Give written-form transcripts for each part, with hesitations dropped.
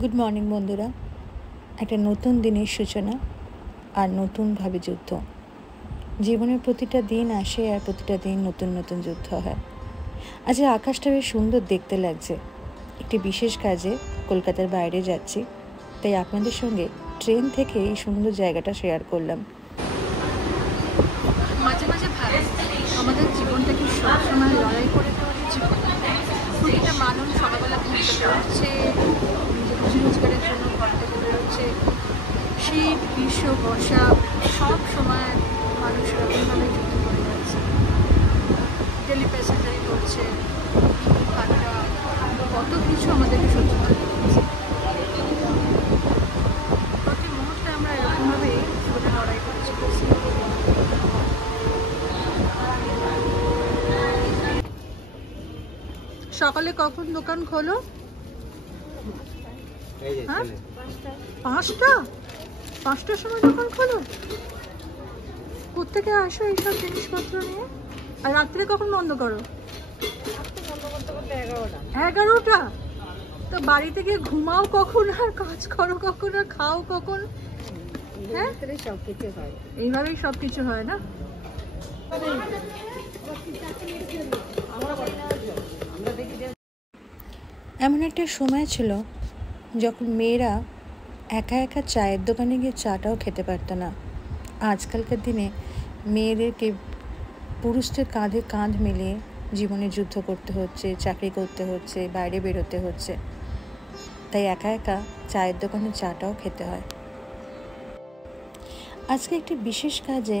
Good morning বন্ধুরা। একটা নতুন দিনের সূচনা আর নতুনভাবে যুদ্ধ। জীবনের প্রতিটা দিন আসে আর প্রতিটা দিন নতুন নতুন যুদ্ধ হয়। আজ আকাশটা বেশ সুন্দর দেখতে লাগছে। একটি বিশেষ কাজে কলকাতার বাইরে যাচ্ছি, তাই আপনাদের সঙ্গে ট্রেন থেকে এই সুন্দর জায়গাটা শেয়ার করলাম। মাঝে মাঝে ভাবে আমাদের জীবনটা কি সবসময় লড়াই করে দেওয়ার জীবন? প্রতিটা মানুষ সকালবেলা ঘুম থেকে উঠছে, নিজের রুজি রোজগারের জন্য ঘর থেকে বেরোচ্ছে। শীত, গ্রীষ্ম, বর্ষা সব সময় মানুষ এরকমভাবে যুদ্ধ করে যাচ্ছে। ডেলি প্যাসেঞ্জারি করছে, ভাড়া, কত কিছু আমাদেরকে সহ্য করতে হচ্ছে। প্রতি মুহূর্তে আমরা এরকমভাবে জীবনে লড়াই করে চলেছি। সকালে কখন দোকান খোলো? হ্যাঁ, 5টার সময় দোকান খোলো? কোত্থেকে আসো এইসব জিনিসপত্র নিয়ে? আর রাত্রে কখন বন্ধ করো? 11টা। তো বাড়িতে গিয়ে ঘুমাও কখন, আর কাজ করো কখন, আর খাও কখন? হ্যাঁ, সবকিছু হয় এইভাবেই, সবকিছু হয় না? এমন একটা সময় ছিল যখন মেয়েরা একা একা চায়ের দোকানে গিয়ে চাটাও খেতে পারতো না। আজকালকার দিনে মেয়েদেরকে পুরুষদের কাঁধে কাঁধ মিলিয়ে জীবনে যুদ্ধ করতে হচ্ছে, চাকরি করতে হচ্ছে, বাইরে বেরোতে হচ্ছে, তাই একা একা চায়ের দোকানে চাটাও খেতে হয়। আজকে একটি বিশেষ কাজে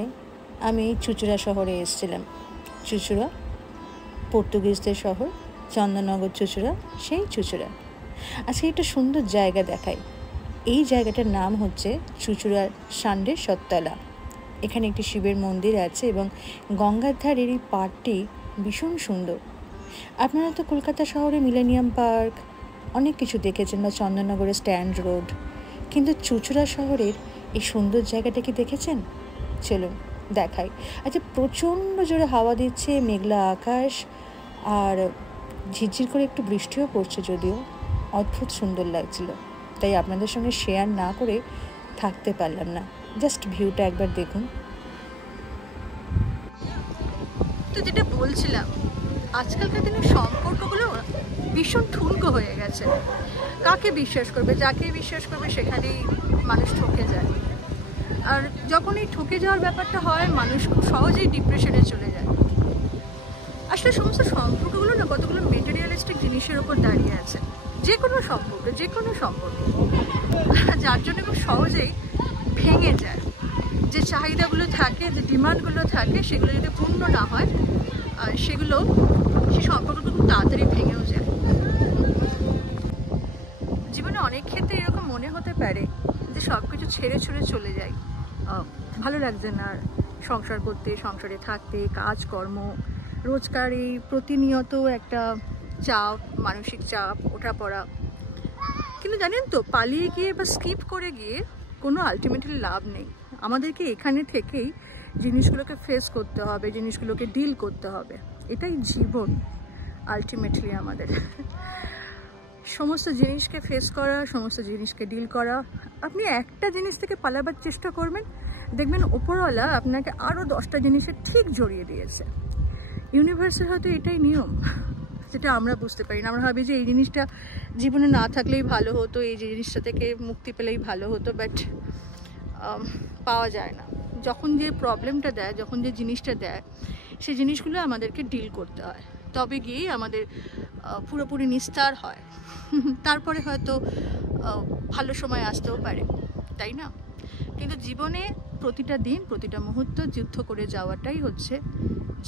আমি চুঁচুড়া শহরে এসেছিলাম। চুঁচুড়া পর্তুগিজদের শহর, চন্দননগর চুঁচুড়া, সেই চুঁচুড়া। আজকে একটা সুন্দর জায়গা দেখাই। এই জায়গাটার নাম হচ্ছে চুঁচুড়ার ষান্ডেশ্বরতলা। এখানে একটি শিবের মন্দির আছে এবং গঙ্গার ধারের এই পার্কটি ভীষণ সুন্দর। আপনারা তো কলকাতা শহরে মিলেনিয়াম পার্ক অনেক কিছু দেখেছেন, বা চন্দননগরের স্ট্যান্ড রোড, কিন্তু চুঁচুড়া শহরের এই সুন্দর জায়গাটা কি দেখেছেন? চলুন দেখাই। আচ্ছা, প্রচণ্ড জোরে হাওয়া দিচ্ছে, মেঘলা আকাশ, আর ঝিরঝির করে একটু বৃষ্টিও পড়ছে, যদিও অদ্ভুত সুন্দর লাগছিল, তাই আপনাদের সঙ্গে শেয়ার না করে থাকতে পারলাম না। জাস্ট ভিউটা একবার দেখুন। তো যেটা বলছিলাম, আজকালকার দিনে সম্পর্কগুলো ভীষণ ঠুনকো হয়ে গেছে। কাকে বিশ্বাস করবে? যাকে বিশ্বাস করবে সেখানেই মানুষ ঠকে যায়। আর যখন এই ঠকে যাওয়ার ব্যাপারটা হয়, মানুষ খুব সহজেই ডিপ্রেশনে চলে যায়। আসলে সমস্ত সম্পর্কগুলো না কতগুলো মেটেরিয়ালিস্টিক জিনিসের উপর দাঁড়িয়ে আছে। যে কোনো সম্পর্ক, যার জন্য খুব সহজেই ভেঙে যায়। যে চাহিদাগুলো থাকে, যে ডিমান্ডগুলো থাকে, সেগুলো যদি পূর্ণ না হয়, সেই সম্পর্কগুলো খুব তাড়াতাড়ি ভেঙেও যায়। জীবনে অনেক ক্ষেত্রে এরকম মনে হতে পারে যে সব কিছু ছেড়ে ছুড়ে চলে যাই, ভালো লাগছে না আর সংসার করতে, সংসারে থাকতে, কাজকর্ম, রোজকার এই প্রতিনিয়ত একটা চাপ, মানসিক চাপ, ওঠা পড়া। কিন্তু জানেন তো, পালিয়ে গিয়ে বা স্কিপ করে গিয়ে কোনো আলটিমেটলি লাভ নেই। আমাদেরকে এখানে থেকেই জিনিসগুলোকে ফেস করতে হবে, জিনিসগুলোকে ডিল করতে হবে। এটাই জীবন আলটিমেটলি আমাদের। সমস্ত জিনিসকে ফেস করা, সমস্ত জিনিসকে ডিল করা। আপনি একটা জিনিস থেকে পালাবার চেষ্টা করবেন, দেখবেন ওপরওয়ালা আপনাকে আরও 10টা জিনিসে ঠিক জড়িয়ে দিয়েছে। ইউনিভার্সের হয়তো এটাই নিয়ম, যেটা আমরা বুঝতে পারি না। আমরা ভাবি যে এই জিনিসটা জীবনে না থাকলেই ভালো হতো, এই জিনিসটা থেকে মুক্তি পেলেই ভালো হতো, বাট পাওয়া যায় না। যখন যে প্রবলেমটা দেয়, যখন যে জিনিসটা দেয়, সেই জিনিসগুলো আমাদেরকে ডিল করতে হয়, তবে গিয়েই আমাদের পুরোপুরি নিস্তার হয়। তারপরে হয়তো ভালো সময় আসতেও পারে, তাই না? কিন্তু জীবনে প্রতিটা দিন, প্রতিটা মুহূর্ত যুদ্ধ করে যাওয়াটাই হচ্ছে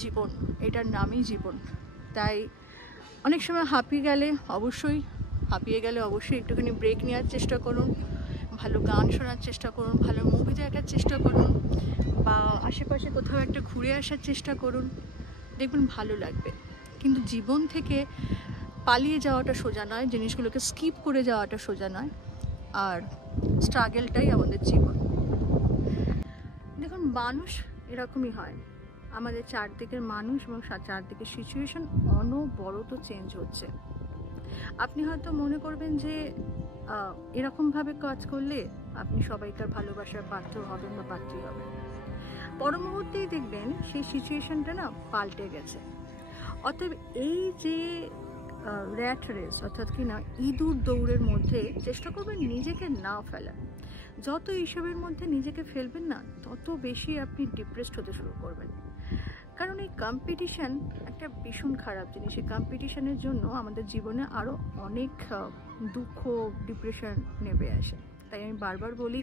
জীবন। এটার নামই জীবন। তাই অনেক সময় হাঁপিয়ে গেলে অবশ্যই একটুখানি ব্রেক নেওয়ার চেষ্টা করুন, ভালো গান শোনার চেষ্টা করুন, ভালো মুভি দেখার চেষ্টা করুন, বা আশেপাশে কোথাও একটা ঘুরে আসার চেষ্টা করুন, দেখবেন ভালো লাগবে। কিন্তু জীবন থেকে পালিয়ে যাওয়াটা সোজা নয়, জিনিসগুলোকে স্কিপ করে যাওয়াটা সোজা নয়, আর স্ট্রাগলটাই আমাদের জীবন। দেখুন, মানুষ এরকমই হয়। আমাদের চারদিকের মানুষ এবং চারদিকের সিচুয়েশন অনবরত চেঞ্জ হচ্ছে। আপনি হয়তো মনে করবেন যে এরকমভাবে কাজ করলে আপনি সবাইকার ভালোবাসার পাত্র হবেন বা পাত্রী হবেন। পর মুহূর্তেই দেখবেন সেই সিচুয়েশনটা না পাল্টে গেছে। অতএব এই যে র্যাট রেস অর্থাৎ কি না ইঁদুর দৌড়ের মধ্যে চেষ্টা করবেন নিজেকে না ফেলার। যত এইসবের মধ্যে নিজেকে ফেলবেন না তত বেশি আপনি ডিপ্রেসড হতে শুরু করবেন। কারণ এই কম্পিটিশান একটা ভীষণ খারাপ জিনিস। এই কম্পিটিশানের জন্য আমাদের জীবনে আরও অনেক দুঃখ ডিপ্রেশন নেমে আসে। তাই আমি বারবার বলি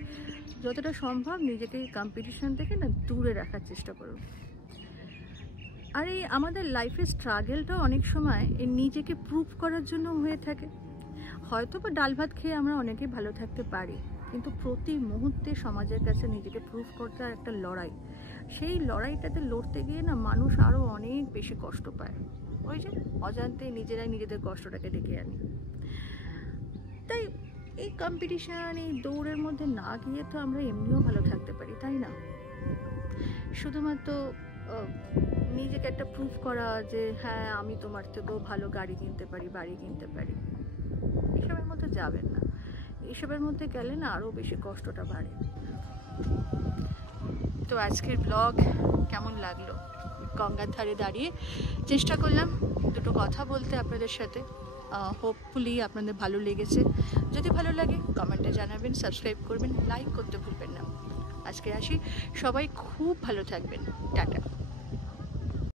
যতটা সম্ভব নিজেকে এই কম্পিটিশান থেকে না দূরে রাখার চেষ্টা করুন। আর এই আমাদের লাইফের স্ট্রাগলটাও অনেক সময় এই নিজেকে প্রুভ করার জন্য হয়ে থাকে। হয়তো বা ডাল ভাত খেয়ে আমরা অনেকেই ভালো থাকতে পারি, কিন্তু প্রতি মুহূর্তে সমাজের কাছে নিজেকে প্রুভ করতে আর একটা লড়াই, সেই লড়াইটাতে লড়তে গিয়ে না মানুষ আরও অনেক বেশি কষ্ট পায়। ওই যে অজান্তে নিজেরাই নিজেদের কষ্টটাকে ডেকে আনি। তাই এই কম্পিটিশান এই দৌড়ের মধ্যে না গিয়ে তো আমরা এমনিও ভালো থাকতে পারি, তাই না? শুধুমাত্র নিজেকে একটা প্রুভ করা যে হ্যাঁ আমি তোমার থেকেও ভালো গাড়ি কিনতে পারি, বাড়ি কিনতে পারি, এসবের মধ্যে যাবেন না। এসবের মধ্যে গেলে না আরও বেশি কষ্টটা বাড়ে। তো আজকের ব্লগ কেমন লাগলো? গঙ্গার ধারে দাঁড়িয়ে চেষ্টা করলাম দুটো কথা বলতে আপনাদের সাথে। হোপফুলি আপনাদের ভালো লেগেছে। যদি ভালো লাগে কমেন্টে জানাবেন, সাবস্ক্রাইব করবেন, লাইক করতে ভুলবেন না। আজকে আসি, সবাই খুব ভালো থাকবেন। টাটা।